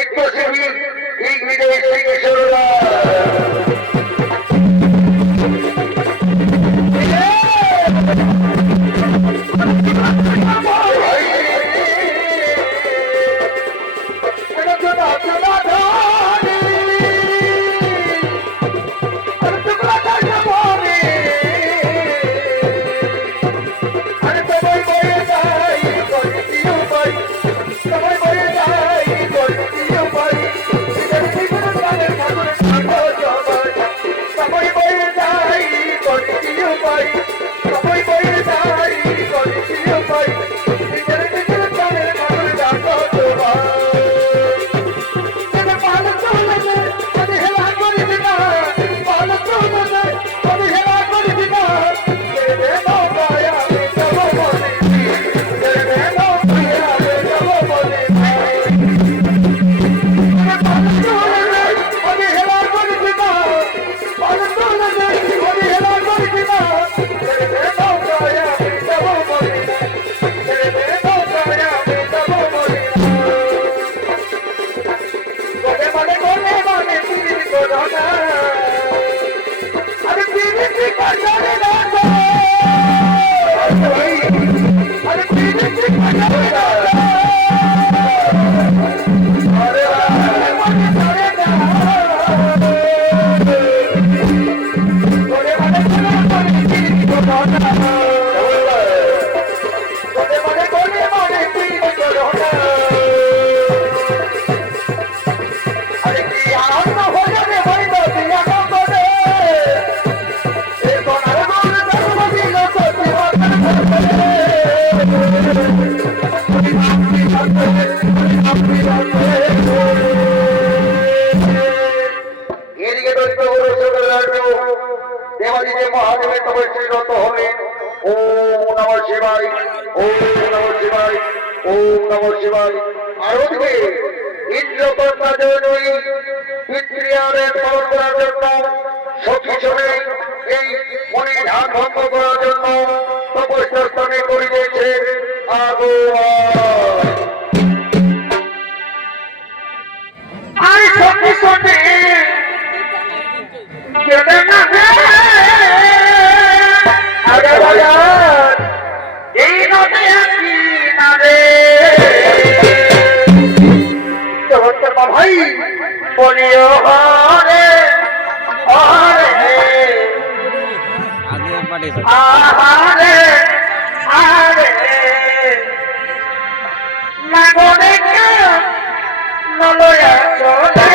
নৃত্যশিল্পী দিগ্বিজয় সিং সরোয়ার। এদিকে দৈত্য দেবাদিদেব মহাদেবের তপস্যা রত হলেন। ওম নমঃ শিবায়, ওম নমঃ শিবায়, ওম নমঃ শিবায়। আর ওদিকে ইন্দ্রকন্যা জননী পিতৃয়াদের পালন করার জন্য সখী সবে এই মনে ধ্যান ভঙ্গ করার জন্য তপস্যা স্থানে করিতেছে। আগো আই সখী সবে এই নদে কি না রে ভাই বলিও হরে হরে আহারে আরে নাগরে নলয়া চলে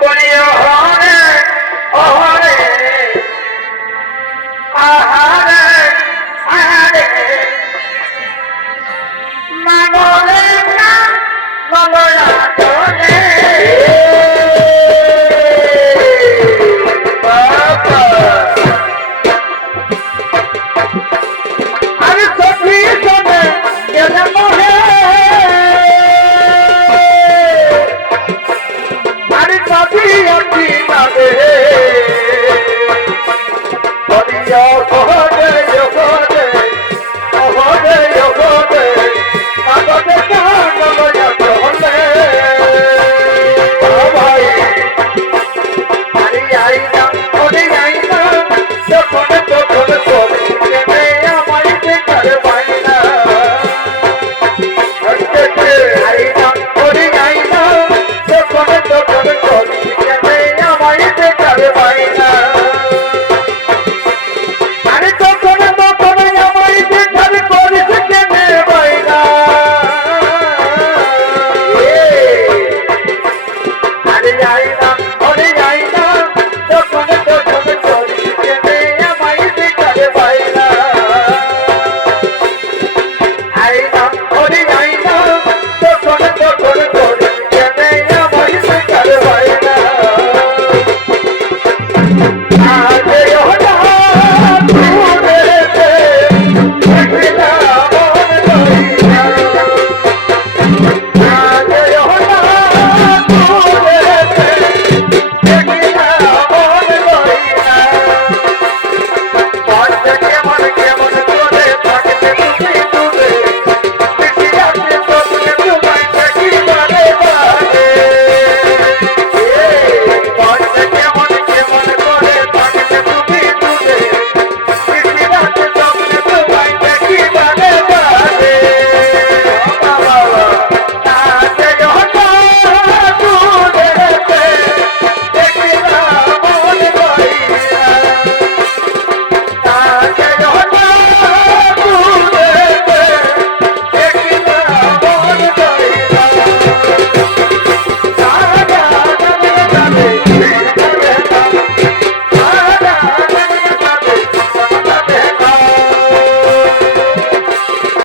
বলিও হরে হরে আহারে আহারে নাগরে নলয়া